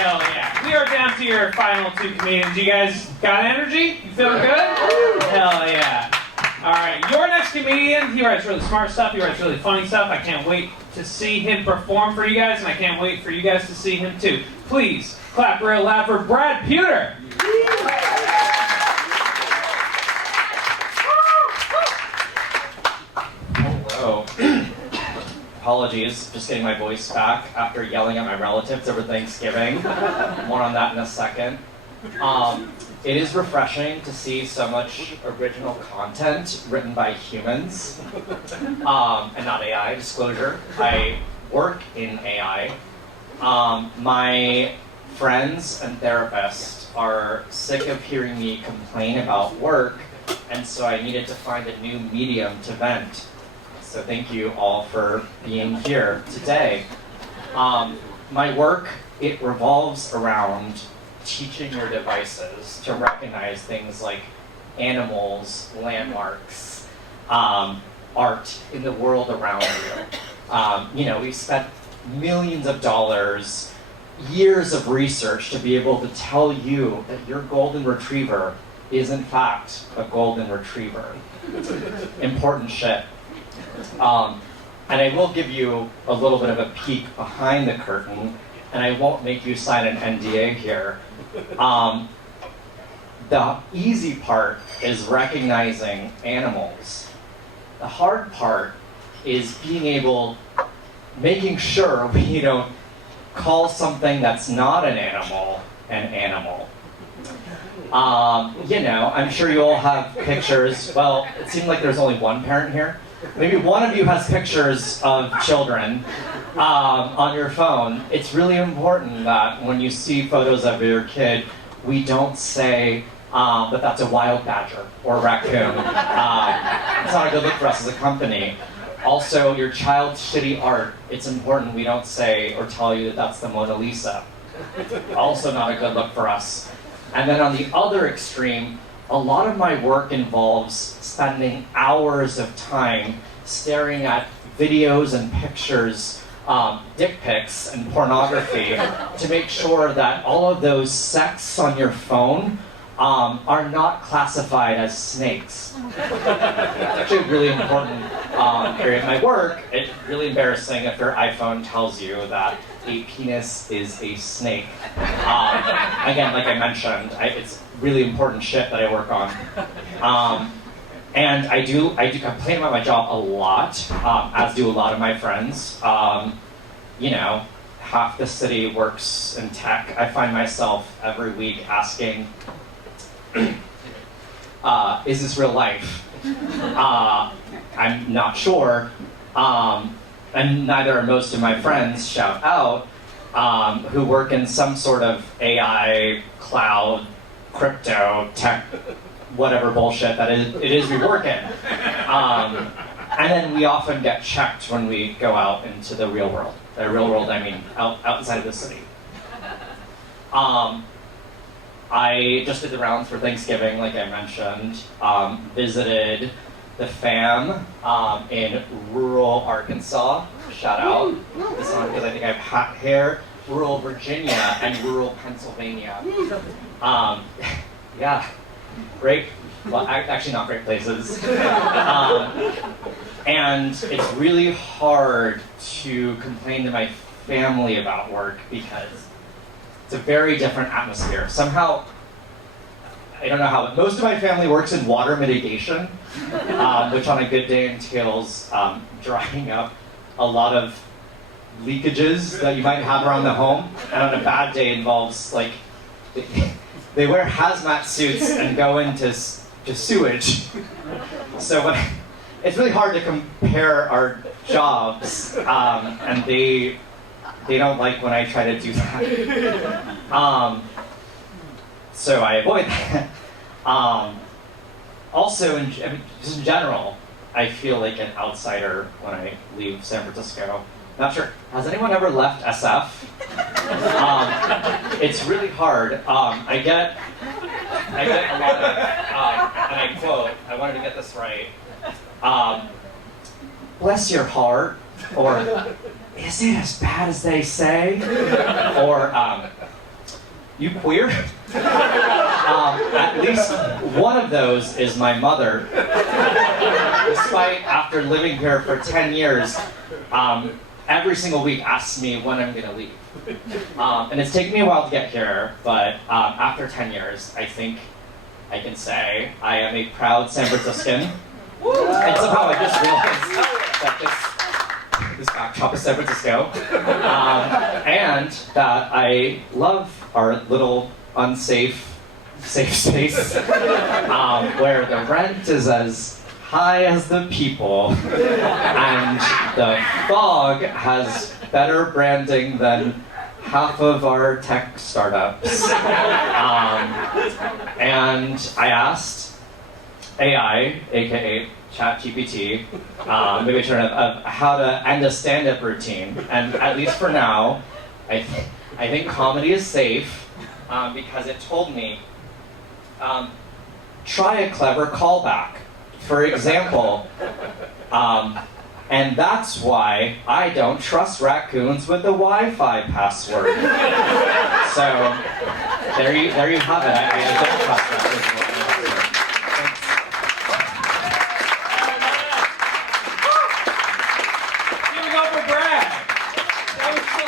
Hell yeah. We are down to your final two comedians. You guys got energy? You feeling good? Hell yeah. All right, your next comedian, he writes really smart stuff, he writes really funny stuff. I can't wait to see him perform for you guys, and I can't wait for you guys to see him too. Please clap real loud for Brad Puder. Hello. Apologies, just getting my voice back after yelling at my relatives over Thanksgiving. More on that in a second. It is refreshing to see so much original content written by humans, and not AI, disclosure. I work in AI. My friends and therapists are sick of hearing me complain about work, and so I needed to find a new medium to vent. So thank you all for being here today. My work, it revolves around teaching your devices to recognize things like animals, landmarks, art in the world around you. We've spent millions of dollars, years of research to be able to tell you that your golden retriever is in fact a golden retriever. Important shit. And I will give you a little bit of a peek behind the curtain, and I won't make you sign an NDA here. The easy part is recognizing animals. The hard part is making sure we don't call something that's not an animal an animal. I'm sure you all have pictures. Well, it seemed like there's only one parent here. Maybe one of you has pictures of children on your phone. It's really important that when you see photos of your kid, we don't say that that's a wild badger or a raccoon. It's not a good look for us as a company. Also, your child's shitty art, it's important we don't say or tell you that that's the Mona Lisa. Also not a good look for us. And then on the other extreme, a lot of my work involves spending hours of time staring at videos and pictures, dick pics and pornography to make sure that all of those sex on your phone are not classified as snakes. It's actually a really important area of my work. It's really embarrassing if your iPhone tells you that a penis is a snake. Again, like I mentioned, it's really important shit that I work on. And I do complain about my job a lot, as do a lot of my friends. Half the city works in tech. I find myself every week asking, is this real life? I'm not sure. And neither are most of my friends, shout out, who work in some sort of AI, cloud, crypto, tech, whatever bullshit that it is we work in. And then we often get checked when we go out into the real world. The real world, I mean, outside of the city. I just did the rounds for Thanksgiving, like I mentioned. Visited the fam in rural Arkansas. Shout out. This one because I think I have hot hair. Rural Virginia and rural Pennsylvania. Yeah, great. Well, actually not great places. And it's really hard to complain to my family about work because it's a very different atmosphere. Somehow, I don't know how, but most of my family works in water mitigation, which on a good day entails drying up a lot of leakages that you might have around the home, and on a bad day involves, like, they wear hazmat suits and go into sewage. So it's really hard to compare our jobs, and they don't like when I try to do that. So I avoid that. Also, just in general, I feel like an outsider when I leave San Francisco. Not sure, has anyone ever left SF? It's really hard. I get a lot of, and I quote, I wanted to get this right, bless your heart, or is it as bad as they say? Or you queer? At least one of those is my mother. Despite, after living here for 10 years, every single week asks me when I'm gonna leave. And it's taken me a while to get here, but after 10 years, I think I can say I am a proud San Franciscan. And somehow I just realized that this backdrop is San Francisco. And that I love our little unsafe safe space where the rent is as high as the people and the fog has better branding than half of our tech startups. And I asked AI, aka ChatGPT, maybe turn of how to end a stand-up routine. And at least for now, I think comedy is safe because it told me, try a clever callback. For example, and that's why I don't trust raccoons with the Wi-Fi password. So there you have it. I don't trust raccoons with the